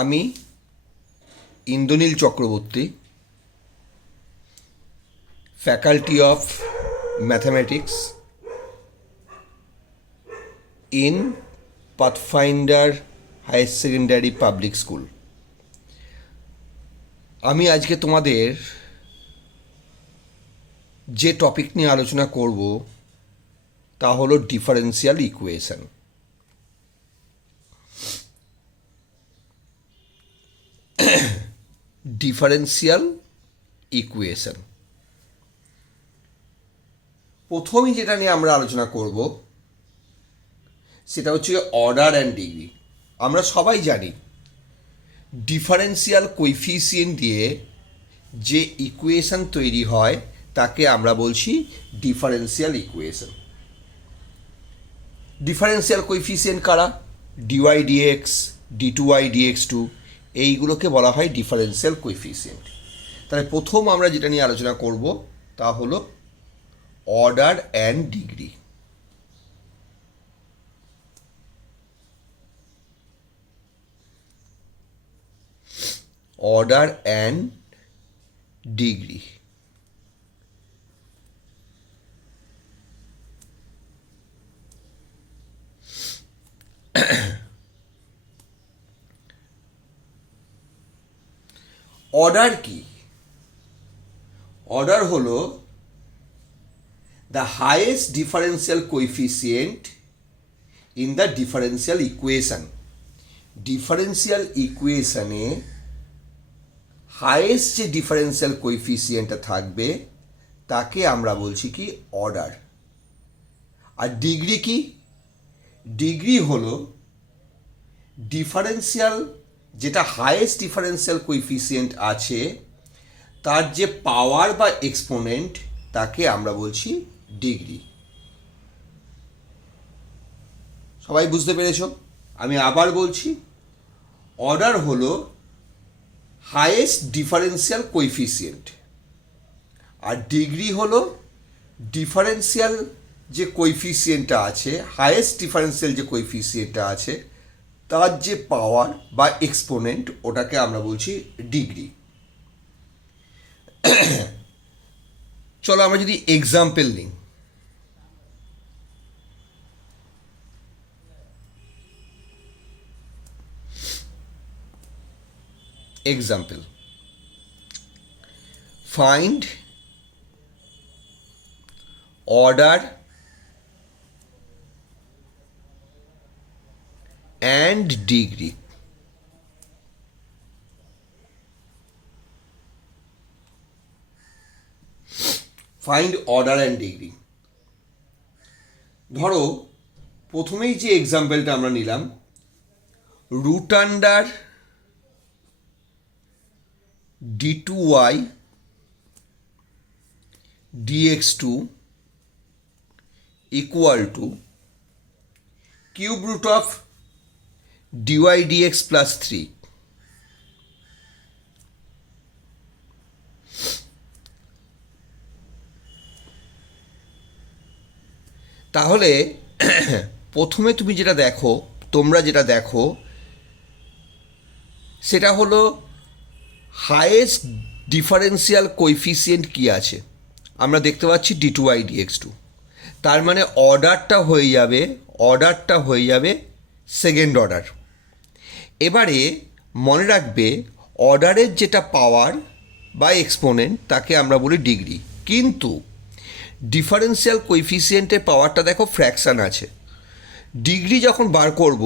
আমি Indranil Chakraborty, faculty of mathematics in Pathfinder higher secondary public school. আমি আজকে তোমাদের যে টপিক নিয়ে আলোচনা করব তা হলো ডিফারেন্সিয়াল ইকুয়েশন। ডিফারেন্সিয়াল ইকুয়েশন প্রথমেই যেটা নিয়ে আমরা আলোচনা করব সেটা হচ্ছে অর্ডার অ্যান্ড ডিগ্রি। আমরা সবাই জানি ডিফারেন্সিয়াল কোএফিসিয়েন্ট দিয়ে যে ইকুয়েশন তৈরি হয় তাকে আমরা বলছি ডিফারেন্সিয়াল ইকুয়েশন। ডিফারেন্সিয়াল কোএফিসিয়েন্ট কারা? Dy dx, d two Y dx two, এইগুলোকে বলা হয় ডিফারেন্সিয়াল কোএফিসিয়েন্ট। তাহলে প্রথম আমরা যেটা নিয়ে আলোচনা করব তা হলো order and degree. Order and degree. Order কি? অর্ডার হলো the highest differential coefficient in the differential equation. Differential ইকুয়েশনে হাইয়েস্ট যে ডিফারেন্সিয়াল কোএফিসিয়েন্টটা থাকবে তাকে আমরা বলছি কি অর্ডার। আর ডিগ্রি কি? ডিগ্রি হলো ডিফারেন্সিয়াল যেটা হাইয়েস্ট ডিফারেন্সিয়াল কোএফিসিয়েন্ট আছে তার যে পাওয়ার বা এক্সপোনেন্ট তাকে আমরা বলছি ডিগ্রি। সবাই বুঝতে পেরেছ? আমি আবার বলছি, অর্ডার হলো হাইয়েস্ট ডিফারেন্সিয়াল কোএফিসিয়েন্ট আর ডিগ্রি হলো ডিফারেন্সিয়াল যে কোএফিসিয়েন্টটা আছে, হাইয়েস্ট ডিফারেন্সিয়াল যে কোএফিসিয়েন্টটা আছে তার যে পাওয়ার বা এক্সপোনেন্ট ওটাকে আমরা বলছি ডিগ্রি। চলো আমরা যদি এক্সাম্পল নিই। Example, find order and degree. Find order and degree. ধরো প্রথমেই যে এক্সাম্পলটা আমরা নিলাম, root under d two Y dx two equal to cube root of dy dx plus 3। তাহলে প্রথমে তুমি যেটা দেখো, তোমরা যেটা দেখো সেটা হলো হাইয়েস্ট ডিফারেন্সিয়াল কোএফিসিয়েন্ট কি আছে। আমরা দেখতে পাচ্ছি d two Y dx two, তার মানে অর্ডারটা হয়ে যাবে সেকেন্ড অর্ডার। এবারে মনে রাখবে অর্ডারের যেটা পাওয়ার বা এক্সপোনেন্ট তাকে আমরা বলি ডিগ্রি, কিন্তু ডিফারেন্সিয়াল কোএফিসিয়েন্টের পাওয়ারটা দেখো ফ্র্যাকশান আছে। ডিগ্রি যখন বার করব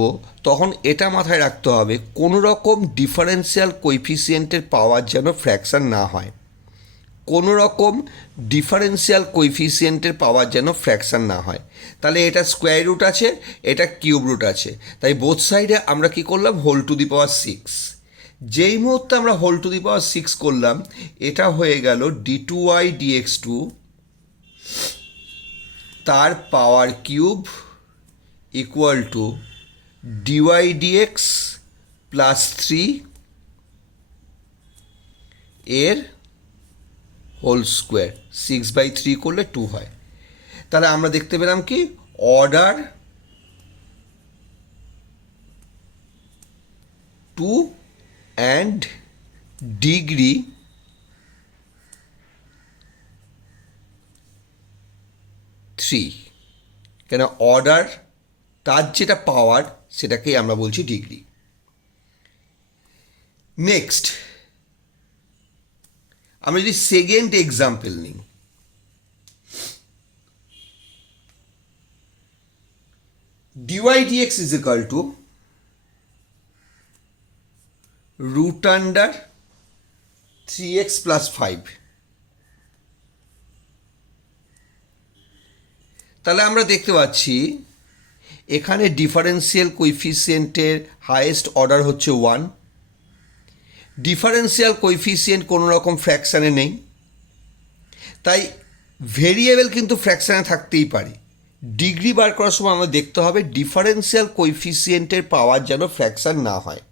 তখন এটা মাথায় রাখতে হবে কোনো রকম ডিফারেন্সিয়াল কোএফিসিয়েন্টের পাওয়ার যেন ফ্র্যাকশান না হয়, কোনো রকম ডিফারেন্সিয়াল কোএফিসিয়েন্টের পাওয়ার যেন ফ্র্যাকশান না হয়। তাহলে এটা স্কোয়ার রুট আছে, এটা কিউব রুট আছে, তাই বোথ সাইডে আমরা কি করলাম হোল টু দি পাওয়ার 6। যেই মুহূর্তে আমরা হোল টু দি পাওয়ার 6 করলাম এটা হয়ে গেল D two Y dx two তার power cube equal to D Y dx plus 3 এর হোল স্কোয়ার। 6/3 করলে 2 হয়। তাহলে আমরা দেখতে পেলাম কি অর্ডার 2 and degree থ্রি, কেন অর্ডার তার যেটা পাওয়ার সেটাকেই আমরা বলছি ডিগ্রি। নেক্সট আমরা যদি সেকেন্ড এক্সাম্পল নিই, dy dx is equal to root under 3x plus 5। তাহলে আমরা দেখতে পাচ্ছি এখানে ডিফারেন্সিয়াল কোএফিসিয়েন্টের হাইয়েস্ট অর্ডার হচ্ছে 1, ডিফারেন্সিয়াল কোএফিসিয়েন্ট কোনো রকম ফ্র্যাকশানে নেই, তাই ভেরিয়েবল কিন্তু ফ্র্যাকশানে থাকতেই পারে। ডিগ্রি বার করার সময় আমরা দেখতে হবে ডিফারেন্সিয়াল কোএফিসিয়েন্টের পাওয়ার যেন ফ্র্যাকশান না হয়।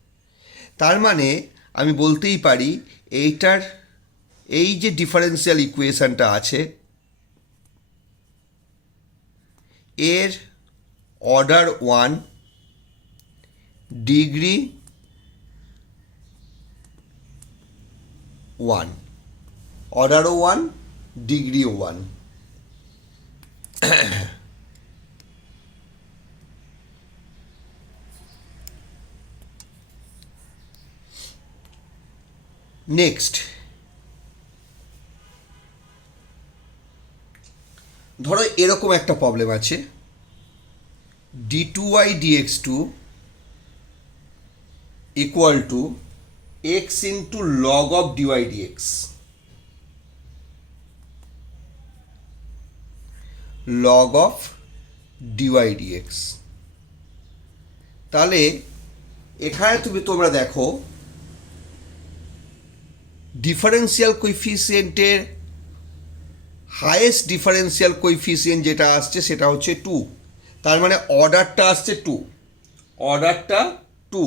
তার মানে আমি বলতেই পারি এইটার এই যে ডিফারেন্সিয়াল ইকুয়েশনটা আছে এর অর্ডার 1, ডিগ্রি 1, অর্ডারও 1, ডিগ্রিও 1। নেক্সট ধরো এরকম একটা প্রবলেম আছে, d2y dx2 equal to x into log of dy dx। Log of dy dx। তাহলে এখানে তোমরা দেখো ডিফারেন্সিয়াল কোএফিসিয়েন্টের হাইয়েস্ট ডিফারেন্সিয়াল কোএফিসিয়েন্ট যেটা আসছে সেটা হচ্ছে 2, তার মানে অর্ডারটা আসছে 2, অর্ডারটা 2,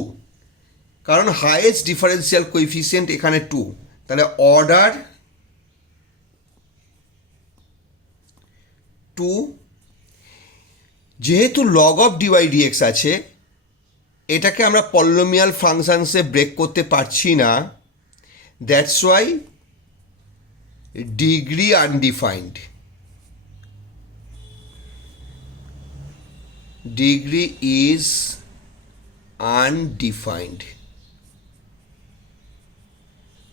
কারণ হাইয়েস্ট ডিফারেন্সিয়াল কোএফিসিয়েন্ট এখানে 2, তাহলে অর্ডার 2। যেহেতু লগ অফ ডিওয়াই ডিএক্স আছে এটাকে আমরা পলিনোমিয়াল ফাংশনসে ব্রেক করতে পারছি না, that's why degree undefined, degree is undefined.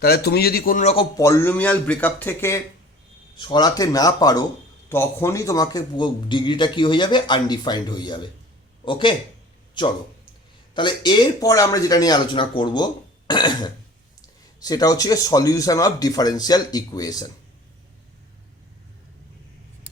তাহলে তুমি যদি কোনো রকম পলিনোমিয়াল ব্রেকআপ থেকে সরাতে না পারো তখনই তোমাকে ডিগ্রিটা কী হয়ে যাবে, আনডিফাইন্ড হয়ে যাবে। ওকে, চলো তাহলে এরপর আমরা যেটা নিয়ে আলোচনা করব সেটা হচ্ছে সলিউশন অফ ডিফারেন্সিয়াল ইকুয়েশন।